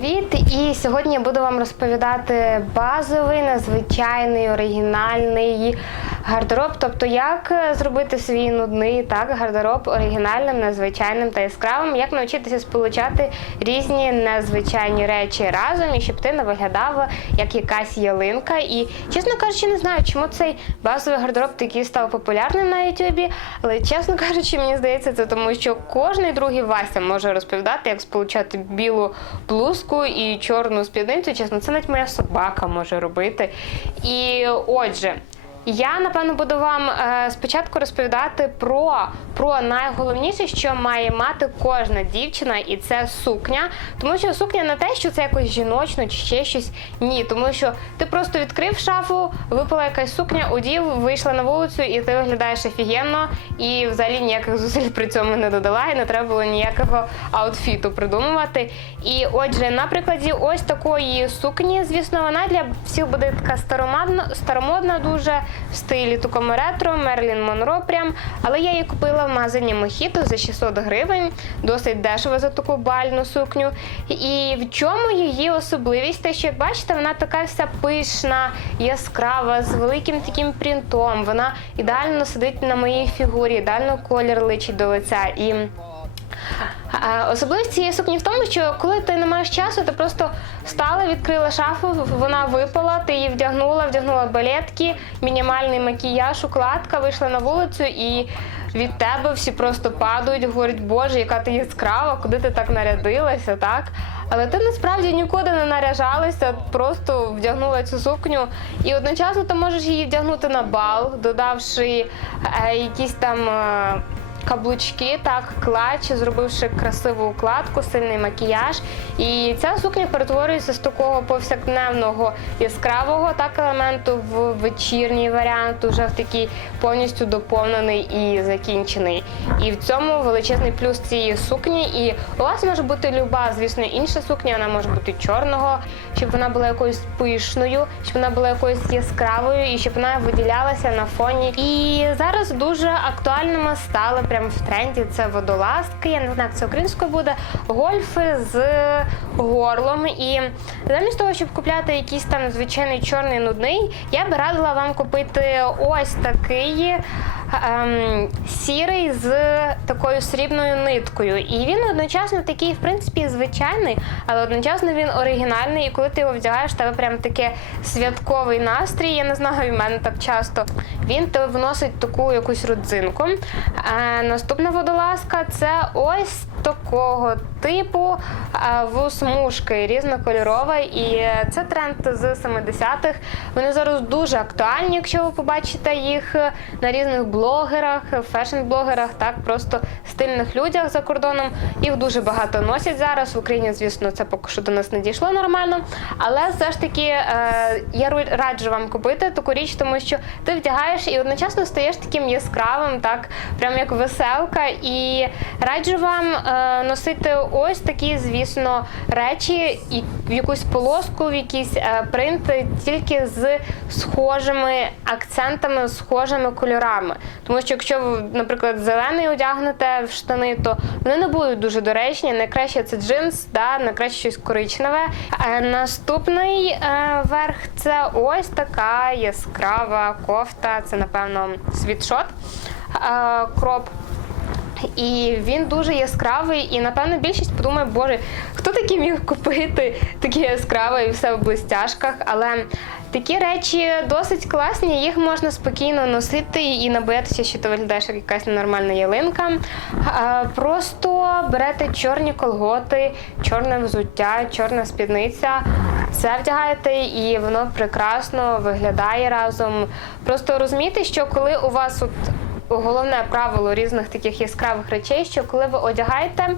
Привіт! І сьогодні я буду вам розповідати базовий, надзвичайний, оригінальний гардероб. Тобто, як е, зробити свій нудний так, гардероб оригінальним, незвичайним та яскравим, як навчитися сполучати різні незвичайні речі разом, і щоб ти не виглядала як якась ялинка. І чесно кажучи, не знаю, чому цей базовий гардероб такий став популярним на Ютубі. Але чесно кажучи, мені здається, це тому, що кожний другий Вася може розповідати, як сполучати білу блузку і чорну спідницю. Чесно, це навіть моя собака може робити. І отже. Я напевно буду вам е, спочатку розповідати про, про найголовніше, що має мати кожна дівчина, і це сукня. Тому що сукня не те, що це якось жіночно чи ще щось. Ні, тому що ти просто відкрив шафу, випала якась сукня, одів, вийшла на вулицю, і ти виглядаєш офігенно, і взагалі ніяких зусиль при цьому не додала, і не треба було ніякого аутфіту придумувати. І отже, на прикладі ось такої сукні, звісно, вона для всіх буде така старомодна, старомодна дуже в стилі такому ретро, Мерлін Монро прям. Але я її купила в магазині Мохіто за 600 гривень, досить дешево за таку бальну сукню. І в чому її особливість? Те, що як бачите, вона така вся пишна, яскрава, з великим таким принтом. Вона ідеально сидить на моїй фігурі, ідеально колір личить до лиця. І Особливість цієї сукні в тому, що коли ти не маєш часу, ти просто встала, відкрила шафу, вона випала, ти її вдягнула, вдягнула балетки, мінімальний макіяж, укладка, вийшла на вулицю і від тебе всі просто падають, говорять, боже, яка ти яскрава, куди ти так нарядилася, так? Але ти насправді нікуди не наряжалася, просто вдягнула цю сукню. І одночасно ти можеш її вдягнути на бал, додавши е, якісь там. Каблучки, так, клач, зробивши красиву укладку, сильний макіяж. І ця сукня перетворюється з такого повсякденного яскравого так елементу в вечірній варіант, уже в такий повністю доповнений і закінчений. І в цьому величезний плюс цієї сукні. І у вас може бути люба, звісно, інша сукня, вона може бути чорного, щоб вона була якоюсь пишною, щоб вона була якоюсь яскравою і щоб вона виділялася на фоні. І зараз дуже актуальними стали прям в тренді. Це водолазки. Я не знаю, як це українською буде. Гольфи з горлом. І замість того, щоб купляти якийсь там звичайний чорний нудний, я би радила вам купити ось такий. Ем, сірий з такою срібною ниткою. І він одночасно такий, в принципі, звичайний, але одночасно він оригінальний. І коли ти його вдягаєш, в тебе прям таке святковий настрій. Я не знаю, в мене так часто. Він тебе вносить таку якусь родзинку. Е, наступна водолазка це ось такого типу е, в різнокольорова. І це тренд з 70-х. Вони зараз дуже актуальні, якщо ви побачите їх на різних блогерах, фешн-блогерах, так просто стильних людях за кордоном. Їх дуже багато носять зараз. В Україні, звісно, це поки що до нас не дійшло нормально. Але все ж таки е, я раджу вам купити таку річ, тому що ти вдягаєш і одночасно стаєш таким яскравим, так прям як веселка. І раджу вам е, носити ось такі, звісно, речі, і в якусь полоску, в якісь е, принти, тільки з схожими акцентами, схожими кольорами. Тому що якщо ви, наприклад, зелений одягнете в штани, то вони не будуть дуже доречні. Найкраще це джинс, да, найкраще щось коричневе. Е, наступний е, верх це ось така яскрава кофта. Це, напевно, світшот. Е, кроп. І він дуже яскравий, і напевно більшість подумає, боже, хто таки міг купити таке яскраве і все в блистяшках. Але такі речі досить класні, їх можна спокійно носити і не боятися, що ти виглядаєш як якась ненормальна ялинка. Просто берете чорні колготи, чорне взуття, чорна спідниця. Це вдягаєте, і воно прекрасно виглядає разом. Просто розумійте, що коли у вас от головне правило різних таких яскравих речей, що коли ви одягаєте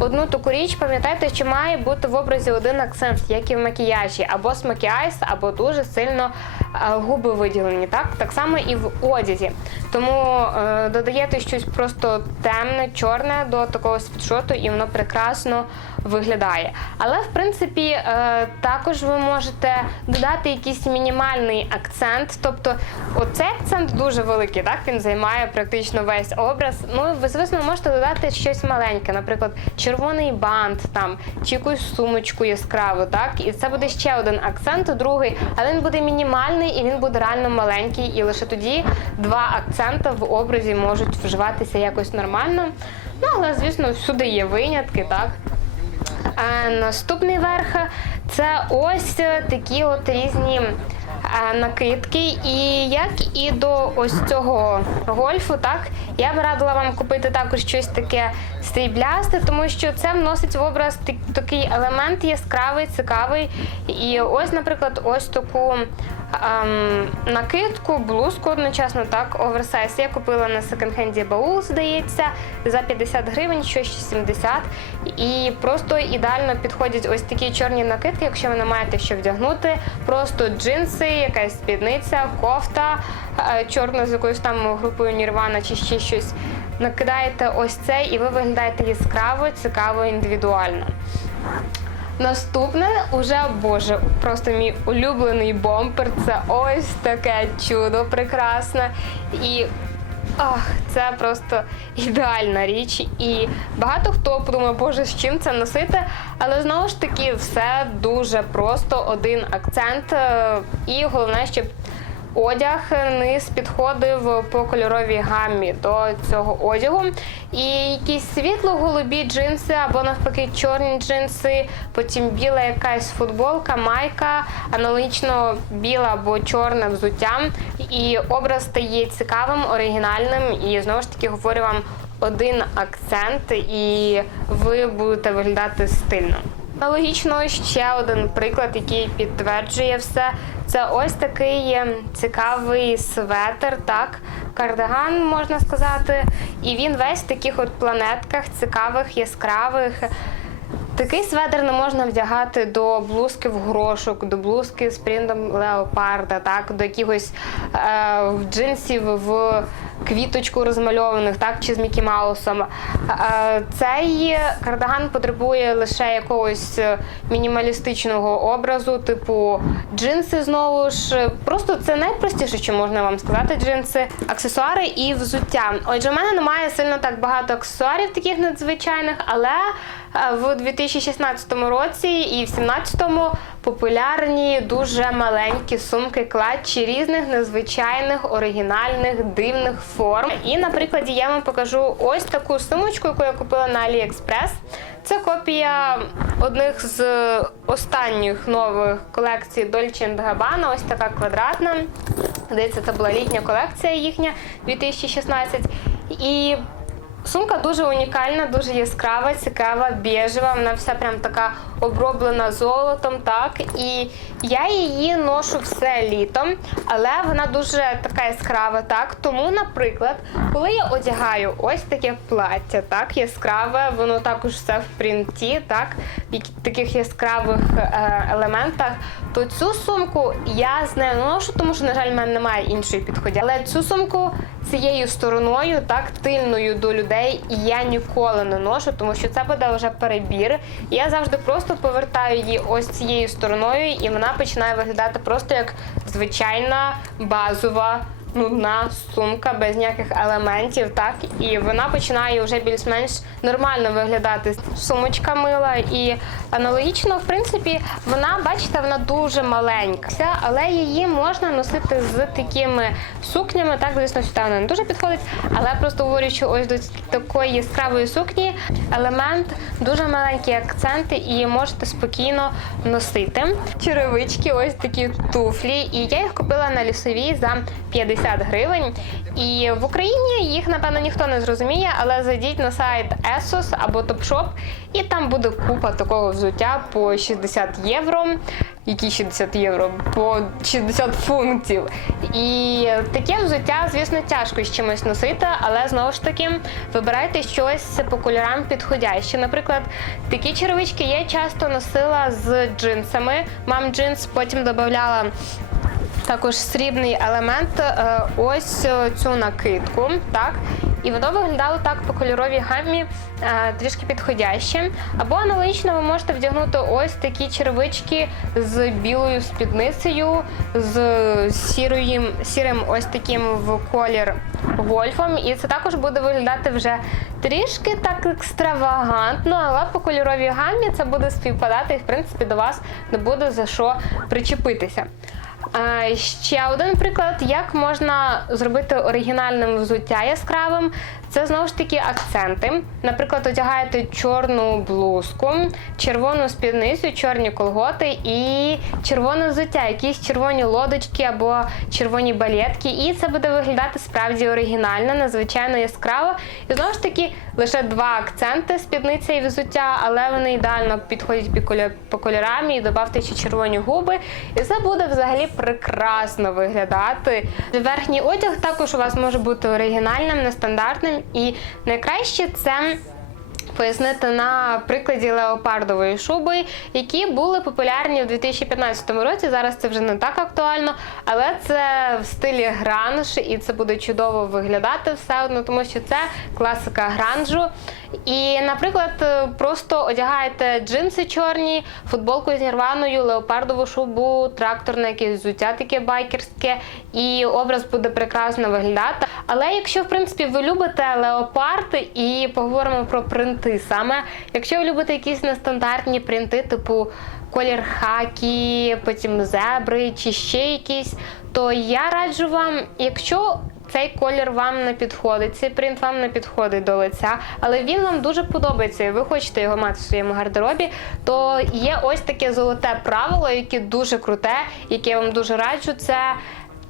одну таку річ, пам'ятайте, що має бути в образі один акцент, як і в макіяжі, або смокі айс, або дуже сильно е, губи виділені. Так так само і в одязі. Тому е, додаєте щось просто темне, чорне до такого світшоту, і воно прекрасно виглядає. Але в принципі е, також ви можете додати якийсь мінімальний акцент. Тобто, оцей акцент дуже великий, так він займає практично весь образ. Ну, ви, звісно, можете додати щось маленьке, наприклад, червоний бант там чи якусь сумочку яскраву, так? І це буде ще один акцент, другий, але він буде мінімальний і він буде реально маленький. І лише тоді два акцента в образі можуть вживатися якось нормально. Ну, але, звісно, всюди є винятки, так? А наступний верх це ось такі от різні е, накидки. І як і до ось цього гольфу, так я би радила вам купити також щось таке сріблясте, тому що це вносить в образ такий елемент яскравий, цікавий. І ось, наприклад, ось таку. ем, накидку, блузку одночасно, так, оверсайз. Я купила на секонд-хенді баул, здається, за 50 гривень, щось 70. І просто ідеально підходять ось такі чорні накидки, якщо ви не маєте що вдягнути. Просто джинси, якась спідниця, кофта е, чорна з якоюсь там групою Нірвана чи ще щось. Накидаєте ось це, і ви виглядаєте яскраво, цікаво, індивідуально. Наступне уже боже, просто мій улюблений бомпер. Це ось таке чудо прекрасне. І ах, це просто ідеальна річ. І багато хто подумає, боже, з чим це носити. Але знову ж таки, все дуже просто, один акцент. е, І головне, щоб одяг низ підходив по кольоровій гаммі до цього одягу. І якісь світло-голубі джинси або навпаки чорні джинси, потім біла якась футболка, майка, аналогічно біла або чорне взуття. І образ стає цікавим, оригінальним. І знову ж таки говорю вам один акцент, і ви будете виглядати стильно. Аналогічно ще один приклад, який підтверджує все. Це ось такий е, цікавий светр, так, кардиган можна сказати. І він весь в таких от планетках, цікавих, яскравих. Такий светр не можна вдягати до блузки в грошок, до блузки з принтом леопарда, так, до якихось е, джинсів в квіточку розмальованих, так, чи з Мікі Маусом. Е, цей кардиган потребує лише якогось е, мінімалістичного образу, типу джинси знову ж. Просто це найпростіше, що можна вам сказати, джинси, аксесуари і взуття. Отже, в мене немає сильно так багато аксесуарів, таких надзвичайних, але е, в 2016 році і в 2017 популярні дуже маленькі сумки клатчі різних незвичайних, оригінальних, дивних форм. І на прикладі я вам покажу ось таку сумочку, яку я купила на AliExpress. Це копія одних з останніх нових колекцій Dolce Gabbana, ось така квадратна. Здається, це була літня колекція їхня 2016. І Сумка дуже унікальна, дуже яскрава, цікава, біжева. Вона вся прям така оброблена золотом, так. І я її ношу все літом, але вона дуже така яскрава, так. Тому, наприклад, коли я одягаю ось таке плаття, так, яскраве, воно також все в принті, так, в таких яскравих е, елементах, то цю сумку я з нею не ношу, тому що, на жаль, в мене немає іншої підході. Але цю сумку цією стороною, так, тильною до людей, я ніколи не ношу, тому що це буде вже перебір. Я завжди просто повертаю її ось цією стороною, і вона починає виглядати просто як звичайна базова. Нудна сумка без ніяких елементів, так і вона починає вже більш-менш нормально виглядати. Сумочка мила і аналогічно, в принципі, вона, бачите, вона дуже маленька, але її можна носити з такими сукнями. Так, звісно, сюди вона не дуже підходить, але просто говорю, що ось до такої яскравої сукні елемент, дуже маленькі акценти, і можете спокійно носити. Черевички, ось такі туфлі, і я їх купила на лісовій за 50 гривень. І в Україні їх, напевно, ніхто не зрозуміє, але зайдіть на сайт ASOS або Topshop, і там буде купа такого взуття по 60 євро. Які 60 євро по 60 фунтів. І таке взуття, звісно, тяжко з чимось носити, але знову ж таки вибирайте щось по кольорам підходяще. Наприклад, такі черевички я часто носила з джинсами. Мам джинс потім додавала також срібний елемент, е, ось е, цю накидку, так. І воно виглядало так по кольоровій гаммі е, трішки підходяще. Або аналогічно ви можете вдягнути ось такі черевички з білою спідницею, з сірою, сірим ось таким в колір гольфом, і це також буде виглядати вже трішки так екстравагантно, але по кольоровій гамі це буде співпадати і в принципі до вас не буде за що причепитися. Ще один приклад, як можна зробити оригінальним взуття яскравим. Це знову ж таки акценти. Наприклад, одягаєте чорну блузку, червону спідницю, чорні колготи і червоне взуття, якісь червоні лодочки або червоні балетки. І це буде виглядати справді оригінально, надзвичайно яскраво. І знову ж таки лише два акценти спідниця і взуття, але вони ідеально підходять по кольорам і додавте ще червоні губи. І це буде взагалі прекрасно виглядати. Верхній одяг також у вас може бути оригінальним, нестандартним. І найкраще це. Пояснити на прикладі леопардової шуби, які були популярні в 2015 році. Зараз це вже не так актуально, але це в стилі гранж, і це буде чудово виглядати все одно, тому що це класика гранжу. І, наприклад, е, просто одягаєте джинси чорні, футболку з нірваною, леопардову шубу, тракторне якесь взуття таке байкерське, і образ буде прекрасно виглядати. Але якщо в принципі ви любите леопард і поговоримо про принти саме, якщо ви любите якісь нестандартні принти, типу колір хакі, потім зебри чи ще якісь, то я раджу вам, якщо цей колір вам не підходить, цей принт вам не підходить до лиця, але він вам дуже подобається, і ви хочете його мати в своєму гардеробі, то є ось таке золоте правило, яке дуже круте, яке я вам дуже раджу. Це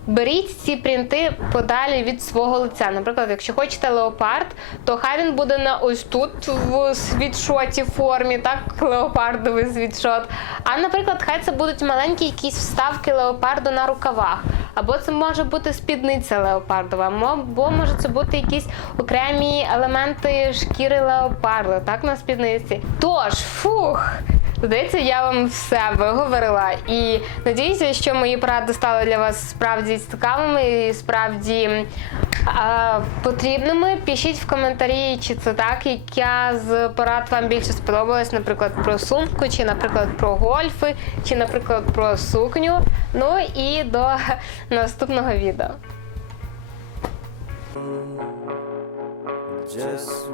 Беріть ці принти подалі від свого лиця. Наприклад, якщо хочете леопард, то хай він буде не ось тут в світшоті формі, так, леопардовий світшот. А, наприклад, хай це будуть маленькі якісь вставки леопарду на рукавах. Або це може бути спідниця леопардова, або може це бути якісь окремі елементи шкіри леопарду, так, на спідниці. Тож, фух. Здається, я вам все виговорила і надіюся, що мої поради стали для вас справді цікавими і справді а, потрібними. Пишіть в коментарі, чи це так, яка з порад вам більше сподобалась, наприклад, про сумку, чи, наприклад, про гольфи, чи, наприклад, про сукню. Ну і до наступного відео. just